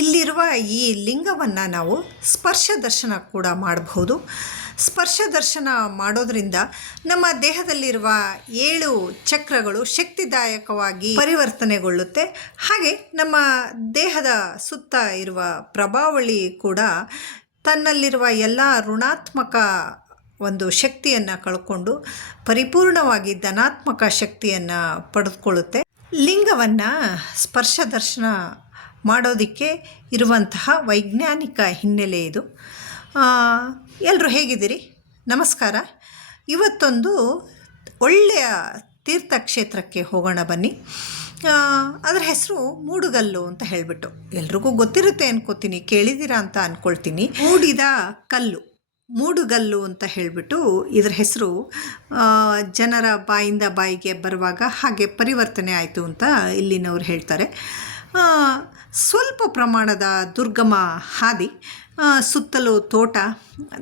ಇಲ್ಲಿರುವ ಈ ಲಿಂಗವನ್ನು ನಾವು ಸ್ಪರ್ಶ ದರ್ಶನ ಕೂಡ ಮಾಡಬಹುದು. ಸ್ಪರ್ಶ ದರ್ಶನ ಮಾಡೋದ್ರಿಂದ ನಮ್ಮ ದೇಹದಲ್ಲಿರುವ 7 ಚಕ್ರಗಳು ಶಕ್ತಿದಾಯಕವಾಗಿ ಪರಿವರ್ತನೆಗೊಳ್ಳುತ್ತೆ. ಹಾಗೆ ನಮ್ಮ ದೇಹದ ಸುತ್ತ ಇರುವ ಪ್ರಭಾವಳಿ ಕೂಡ ತನ್ನಲ್ಲಿರುವ ಎಲ್ಲ ಋಣಾತ್ಮಕ ಒಂದು ಶಕ್ತಿಯನ್ನು ಕಳ್ಕೊಂಡು ಪರಿಪೂರ್ಣವಾಗಿ ಧನಾತ್ಮಕ ಶಕ್ತಿಯನ್ನು ಪಡೆದುಕೊಳ್ಳುತ್ತೆ. ಲಿಂಗವನ್ನು ಸ್ಪರ್ಶ ದರ್ಶನ ಮಾಡೋದಕ್ಕೆ ಇರುವಂತಹ ವೈಜ್ಞಾನಿಕ ಹಿನ್ನೆಲೆ ಇದು. ಎಲ್ಲರೂ ಹೇಗಿದ್ದೀರಿ? ನಮಸ್ಕಾರ. ಇವತ್ತೊಂದು ಒಳ್ಳೆಯ ತೀರ್ಥಕ್ಷೇತ್ರಕ್ಕೆ ಹೋಗೋಣ ಬನ್ನಿ. ಅದರ ಹೆಸರು ಮೂಡುಗಲ್ಲು ಅಂತ ಹೇಳಿಬಿಟ್ಟು ಎಲ್ರಿಗೂ ಗೊತ್ತಿರುತ್ತೆ ಅನ್ಕೋತೀನಿ, ಕೇಳಿದ್ದೀರಾ ಅಂತ ಅಂದ್ಕೊಳ್ತೀನಿ. ಮೂಡಿದ ಕಲ್ಲು, ಮೂಡುಗಲ್ಲು ಅಂತ ಹೇಳಿಬಿಟ್ಟು ಇದರ ಹೆಸರು ಜನರ ಬಾಯಿಂದ ಬಾಯಿಗೆ ಬರುವಾಗ ಹಾಗೆ ಪರಿವರ್ತನೆ ಆಯಿತು ಅಂತ ಇಲ್ಲಿನವ್ರು ಹೇಳ್ತಾರೆ. ಸ್ವಲ್ಪ ಪ್ರಮಾಣದ ದುರ್ಗಮ ಹಾದಿ, ಸುತ್ತಲೂ ತೋಟ,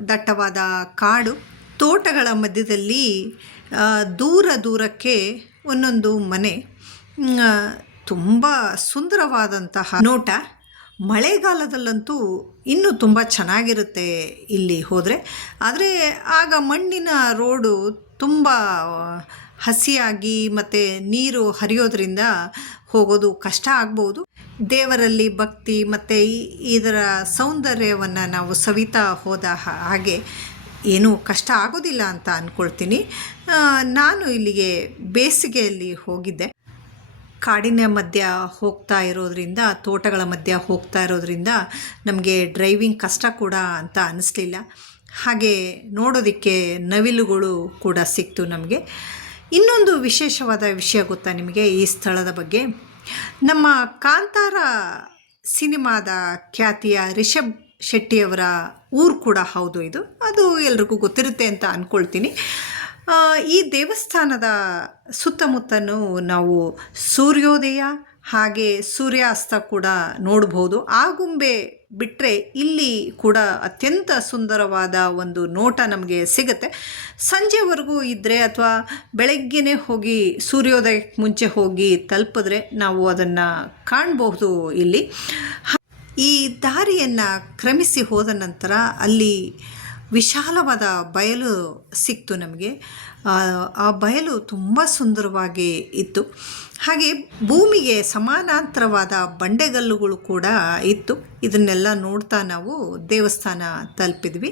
ದಟ್ಟವಾದ ಕಾಡು, ತೋಟಗಳ ಮಧ್ಯದಲ್ಲಿ ದೂರ ದೂರಕ್ಕೆ ಒಂದೊಂದು ಮನೆ, ತುಂಬ ಸುಂದರವಾದಂತಹ ನೋಟ. ಮಳೆಗಾಲದಲ್ಲಂತೂ ಇನ್ನೂ ತುಂಬ ಚೆನ್ನಾಗಿರುತ್ತೆ ಇಲ್ಲಿ ಹೋದರೆ. ಆದರೆ ಆಗ ಮಣ್ಣಿನ ರೋಡು ತುಂಬ ಹಸಿಯಾಗಿ ಮತ್ತು ನೀರು ಹರಿಯೋದ್ರಿಂದ ಹೋಗೋದು ಕಷ್ಟ ಆಗ್ಬೋದು. ದೇವರಲ್ಲಿ ಭಕ್ತಿ ಮತ್ತು ಇದರ ಸೌಂದರ್ಯವನ್ನು ನಾವು ಸವಿತಾ ಹೋದ ಹಾಗೆ ಏನೂ ಕಷ್ಟ ಆಗೋದಿಲ್ಲ ಅಂತ ಅಂದ್ಕೊಳ್ತೀನಿ. ನಾನು ಇಲ್ಲಿಗೆ ಬೇಸಿಗೆಯಲ್ಲಿ ಹೋಗಿದ್ದೆ. ಕಾಡಿನ ಮಧ್ಯ ಹೋಗ್ತಾ ಇರೋದ್ರಿಂದ, ತೋಟಗಳ ಮಧ್ಯ ಹೋಗ್ತಾ ಇರೋದ್ರಿಂದ ನಮಗೆ ಡ್ರೈವಿಂಗ್ ಕಷ್ಟ ಕೂಡ ಅಂತ ಅನ್ನಿಸ್ಲಿಲ್ಲ. ಹಾಗೆ ನೋಡೋದಕ್ಕೆ ನವಿಲುಗಳು ಕೂಡ ಸಿಕ್ತು ನಮಗೆ. ಇನ್ನೊಂದು ವಿಶೇಷವಾದ ವಿಷಯ ಗೊತ್ತಾ ನಿಮಗೆ ಈ ಸ್ಥಳದ ಬಗ್ಗೆ? ನಮ್ಮ ಕಾಂತಾರ ಸಿನಿಮಾದ ಖ್ಯಾತಿಯ ರಿಷಬ್ ಶೆಟ್ಟಿಯವರ ಊರು ಕೂಡ ಹೌದು ಇದು. ಅದು ಎಲ್ರಿಗೂ ಗೊತ್ತಿರುತ್ತೆ ಅಂತ ಅಂದ್ಕೊಳ್ತೀನಿ. ಈ ದೇವಸ್ಥಾನದ ಸುತ್ತಮುತ್ತಲೂ ನಾವು ಸೂರ್ಯೋದಯ ಹಾಗೆ ಸೂರ್ಯಾಸ್ತ ಕೂಡ ನೋಡ್ಬೋದು. ಆಗುಂಬೆ ಬಿಟ್ಟರೆ ಇಲ್ಲಿ ಕೂಡ ಅತ್ಯಂತ ಸುಂದರವಾದ ಒಂದು ನೋಟ ನಮಗೆ ಸಿಗುತ್ತೆ. ಸಂಜೆವರೆಗೂ ಇದ್ದರೆ ಅಥವಾ ಬೆಳಗ್ಗೆನೇ ಹೋಗಿ ಸೂರ್ಯೋದಯಕ್ಕೆ ಮುಂಚೆ ಹೋಗಿ ತಲುಪಿದ್ರೆ ನಾವು ಅದನ್ನು ಕಾಣಬಹುದು ಇಲ್ಲಿ. ಈ ದಾರಿಯನ್ನು ಕ್ರಮಿಸಿ ಹೋದ ನಂತರ ಅಲ್ಲಿ ವಿಶಾಲವಾದ ಬಯಲು ಸಿಕ್ತು ನಮಗೆ. ಆ ಬಯಲು ತುಂಬ ಸುಂದರವಾಗಿ ಇತ್ತು. ಹಾಗೆ ಭೂಮಿಗೆ ಸಮಾನಾಂತರವಾದ ಬಂಡೆಗಲ್ಲುಗಳು ಕೂಡ ಇತ್ತು. ಇದನ್ನೆಲ್ಲ ನೋಡ್ತಾ ನಾವು ದೇವಸ್ಥಾನ ತಲುಪಿದ್ವಿ.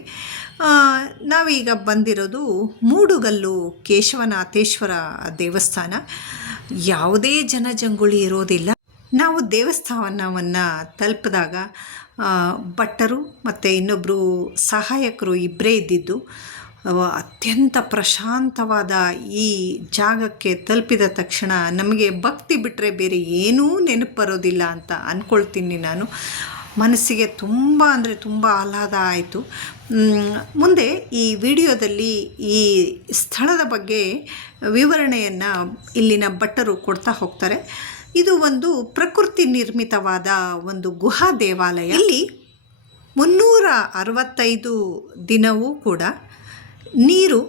ನಾವೀಗ ಬಂದಿರೋದು ಮೂಡುಗಲ್ಲು ಕೇಶವನಾಥೇಶ್ವರ ದೇವಸ್ಥಾನ. ಯಾವುದೇ ಜನಜಂಗುಳಿ ಇರೋದಿಲ್ಲ. ನಾವು ದೇವಸ್ಥಾನವನ್ನು ತಲುಪಿದಾಗ ಭಟ್ಟರು ಮತ್ತು ಇನ್ನೊಬ್ಬರು ಸಹಾಯಕರು ಇಬ್ಬರೇ ಇದ್ದಿದ್ದು. ಅತ್ಯಂತ ಪ್ರಶಾಂತವಾದ ಈ ಜಾಗಕ್ಕೆ ತಲುಪಿದ ತಕ್ಷಣ ನಮಗೆ ಭಕ್ತಿ ಬಿಟ್ಟರೆ ಬೇರೆ ಏನೂ ನೆನಪು ಬರೋದಿಲ್ಲ ಅಂತ ಅಂದ್ಕೊಳ್ತೀನಿ ನಾನು. ಮನಸ್ಸಿಗೆ ತುಂಬ ಅಂದರೆ ತುಂಬ ಆಹ್ಲಾದ ಆಯಿತು. ಮುಂದೆ ಈ ವಿಡಿಯೋದಲ್ಲಿ ಈ ಸ್ಥಳದ ಬಗ್ಗೆ ವಿವರಣೆಯನ್ನು ಇಲ್ಲಿನ ಭಟ್ಟರು ಕೊಡ್ತಾ ಹೋಗ್ತಾರೆ. ಇದು ಒಂದು ಪ್ರಕೃತಿ ನಿರ್ಮಿತವಾದ ಒಂದು ಗುಹಾ ದೇವಾಲಯ. ಇಲ್ಲಿ 365 ದಿನವೂ ಕೂಡ ನೀರು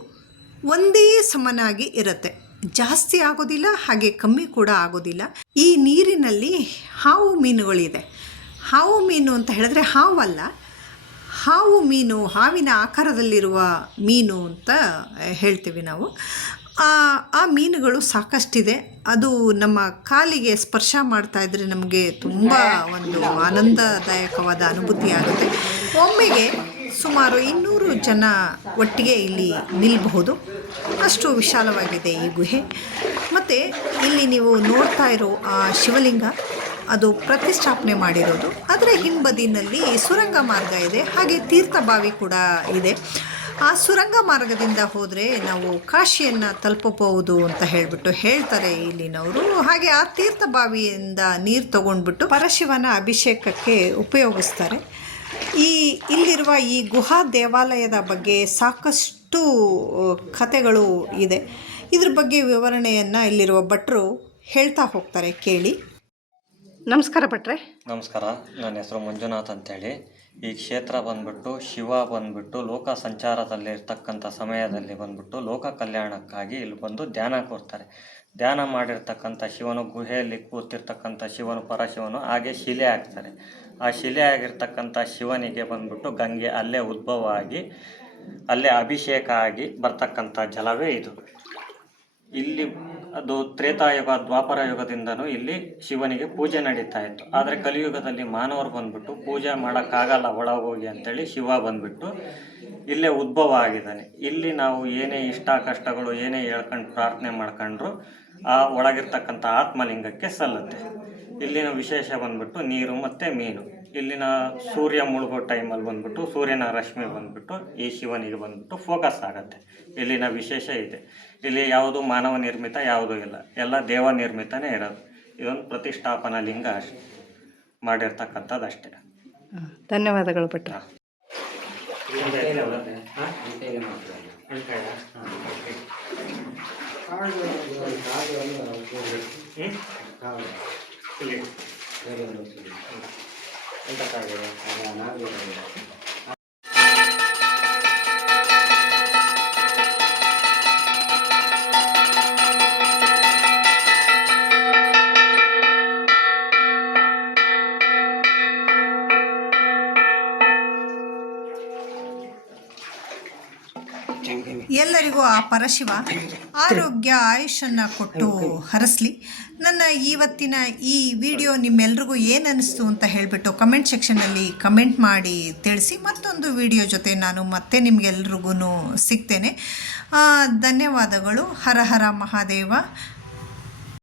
ಒಂದೇ ಸಮನಾಗಿ ಇರುತ್ತೆ. ಜಾಸ್ತಿ ಆಗೋದಿಲ್ಲ, ಹಾಗೆ ಕಮ್ಮಿ ಕೂಡ ಆಗೋದಿಲ್ಲ. ಈ ನೀರಿನಲ್ಲಿ ಹಾವು ಮೀನುಗಳಿದೆ. ಹಾವು ಮೀನು ಅಂತ ಹೇಳಿದ್ರೆ ಹಾವಲ್ಲ, ಹಾವು ಮೀನು, ಹಾವಿನ ಆಕಾರದಲ್ಲಿರುವ ಮೀನು ಅಂತ ಹೇಳ್ತೀವಿ ನಾವು. ಆ ಮೀನುಗಳು ಸಾಕಷ್ಟಿದೆ. ಅದು ನಮ್ಮ ಕಾಲಿಗೆ ಸ್ಪರ್ಶ ಮಾಡ್ತಾ ಇದ್ದರೆ ನಮಗೆ ತುಂಬ ಒಂದು ಆನಂದದಾಯಕವಾದ ಅನುಭೂತಿ ಆಗುತ್ತೆ. ಒಮ್ಮೆಗೆ ಸುಮಾರು 200 ಜನ ಒಟ್ಟಿಗೆ ಇಲ್ಲಿ ನಿಲ್ಲಬಹುದು, ಅಷ್ಟು ವಿಶಾಲವಾಗಿದೆ ಈ ಗುಹೆ. ಮತ್ತು ಇಲ್ಲಿ ನೀವು ನೋಡ್ತಾ ಇರೋ ಆ ಶಿವಲಿಂಗ ಅದು ಪ್ರತಿಷ್ಠಾಪನೆ ಮಾಡಿರೋದು. ಅದರ ಹಿಂಬದಿನಲ್ಲಿ ಸುರಂಗ ಮಾರ್ಗ ಇದೆ, ಹಾಗೆ ತೀರ್ಥಬಾವಿ ಕೂಡ ಇದೆ. ಆ ಸುರಂಗ ಮಾರ್ಗದಿಂದ ಹೋದರೆ ನಾವು ಕಾಶಿಯನ್ನು ತಲುಪಬಹುದು ಅಂತ ಹೇಳ್ತಾರೆ ಇಲ್ಲಿನವರು. ಹಾಗೆ ಆ ತೀರ್ಥಬಾವಿಯಿಂದ ನೀರು ತಗೊಂಡ್ಬಿಟ್ಟು ಪರಶಿವನ ಅಭಿಷೇಕಕ್ಕೆ ಉಪಯೋಗಿಸ್ತಾರೆ. ಇಲ್ಲಿರುವ ಈ ಗುಹಾ ದೇವಾಲಯದ ಬಗ್ಗೆ ಸಾಕಷ್ಟು ಕಥೆಗಳು ಇದೆ. ಇದ್ರ ಬಗ್ಗೆ ವಿವರಣೆಯನ್ನು ಇಲ್ಲಿರುವ ಭಟ್ರು ಹೇಳ್ತಾ ಹೋಗ್ತಾರೆ, ಕೇಳಿ. ನಮಸ್ಕಾರ ಭಟ್ರೆ. ನಮಸ್ಕಾರ. ನನ್ನ ಹೆಸರು ಮಂಜುನಾಥ್ ಅಂತೇಳಿ. ಈ ಕ್ಷೇತ್ರ ಬಂದ್ಬಿಟ್ಟು ಶಿವ ಬಂದ್ಬಿಟ್ಟು ಲೋಕ ಸಂಚಾರದಲ್ಲಿರ್ತಕ್ಕಂಥ ಸಮಯದಲ್ಲಿ ಬಂದ್ಬಿಟ್ಟು ಲೋಕ ಕಲ್ಯಾಣಕ್ಕಾಗಿ ಇಲ್ಲಿ ಬಂದು ಧ್ಯಾನ ಕೊಡ್ತಾರೆ. ಧ್ಯಾನ ಮಾಡಿರ್ತಕ್ಕಂಥ ಶಿವನು, ಗುಹೆಯಲ್ಲಿ ಕೂತಿರ್ತಕ್ಕಂಥ ಶಿವನು, ಪರಶಿವನು ಹಾಗೆ ಶಿಲೆ ಹಾಕ್ತಾರೆ. ಆ ಶಿಲೆ ಆಗಿರ್ತಕ್ಕಂಥ ಶಿವನಿಗೆ ಬಂದ್ಬಿಟ್ಟು ಗಂಗೆ ಅಲ್ಲೇ ಉದ್ಭವ ಆಗಿ ಅಲ್ಲೇ ಅಭಿಷೇಕ ಆಗಿ ಬರ್ತಕ್ಕಂಥ ಜಲವೇ ಇದು. ಇಲ್ಲಿ ಅದು ತ್ರೇತಾಯುಗ ದ್ವಾಪರ ಯುಗದಿಂದನೂ ಇಲ್ಲಿ ಶಿವನಿಗೆ ಪೂಜೆ ನಡೀತಾ ಇತ್ತು. ಆದರೆ ಕಲಿಯುಗದಲ್ಲಿ ಮಾನವರು ಬಂದ್ಬಿಟ್ಟು ಪೂಜೆ ಮಾಡೋಕ್ಕಾಗಲ್ಲ ಒಳಗೋಗಿ ಅಂತೇಳಿ ಶಿವ ಬಂದ್ಬಿಟ್ಟು ಇಲ್ಲೇ ಉದ್ಭವ ಆಗಿದ್ದಾನೆ. ಇಲ್ಲಿ ನಾವು ಏನೇ ಇಷ್ಟ ಕಷ್ಟಗಳು ಏನೇ ಹೇಳ್ಕೊಂಡು ಪ್ರಾರ್ಥನೆ ಮಾಡ್ಕೊಂಡ್ರು ಆ ಒಳಗಿರ್ತಕ್ಕಂಥ ಆತ್ಮಲಿಂಗಕ್ಕೆ ಸಲ್ಲುತ್ತೆ. ಇಲ್ಲಿನ ವಿಶೇಷ ಬಂದ್ಬಿಟ್ಟು ನೀರು ಮತ್ತು ಮೀನು. ಇಲ್ಲಿನ ಸೂರ್ಯ ಮುಳುಗೋ ಟೈಮಲ್ಲಿ ಬಂದ್ಬಿಟ್ಟು ಸೂರ್ಯನ ರಶ್ಮಿ ಬಂದ್ಬಿಟ್ಟು ಈ ಶಿವನಿಗೆ ಬಂದ್ಬಿಟ್ಟು ಫೋಕಸ್ ಆಗುತ್ತೆ. ಇಲ್ಲಿನ ವಿಶೇಷ ಇದೆ. ಇಲ್ಲಿ ಯಾವುದು ಮಾನವ ನಿರ್ಮಿತ ಯಾವುದೂ ಇಲ್ಲ, ಎಲ್ಲ ದೇವ ನಿರ್ಮಿತನೇ ಇರೋದು. ಇದೊಂದು ಪ್ರತಿಷ್ಠಾಪನಾ ಲಿಂಗ ಮಾಡಿರ್ತಕ್ಕಂಥದ್ದು ಅಷ್ಟೇ. ಧನ್ಯವಾದಗಳು ಭಟ್ರ. ಎಲ್ಲರಿಗೂ ಆ ಪರಶಿವ ಆರೋಗ್ಯ ಆಯುಷನ್ನು ಕೊಟ್ಟು ಹರಸಲಿ. ನನ್ನ ಇವತ್ತಿನ ಈ ವಿಡಿಯೋ ನಿಮ್ಮೆಲ್ರಿಗೂ ಏನು ಅನ್ನಿಸ್ತು ಅಂತ ಹೇಳಿಬಿಟ್ಟು ಕಮೆಂಟ್ ಸೆಕ್ಷನಲ್ಲಿ ಕಮೆಂಟ್ ಮಾಡಿ ತಿಳಿಸಿ. ಮತ್ತೊಂದು ವಿಡಿಯೋ ಜೊತೆ ನಾನು ಮತ್ತೆ ನಿಮಗೆಲ್ರಿಗೂ ಸಿಗ್ತೇನೆ. ಧನ್ಯವಾದಗಳು. ಹರ ಹರ ಮಹಾದೇವ.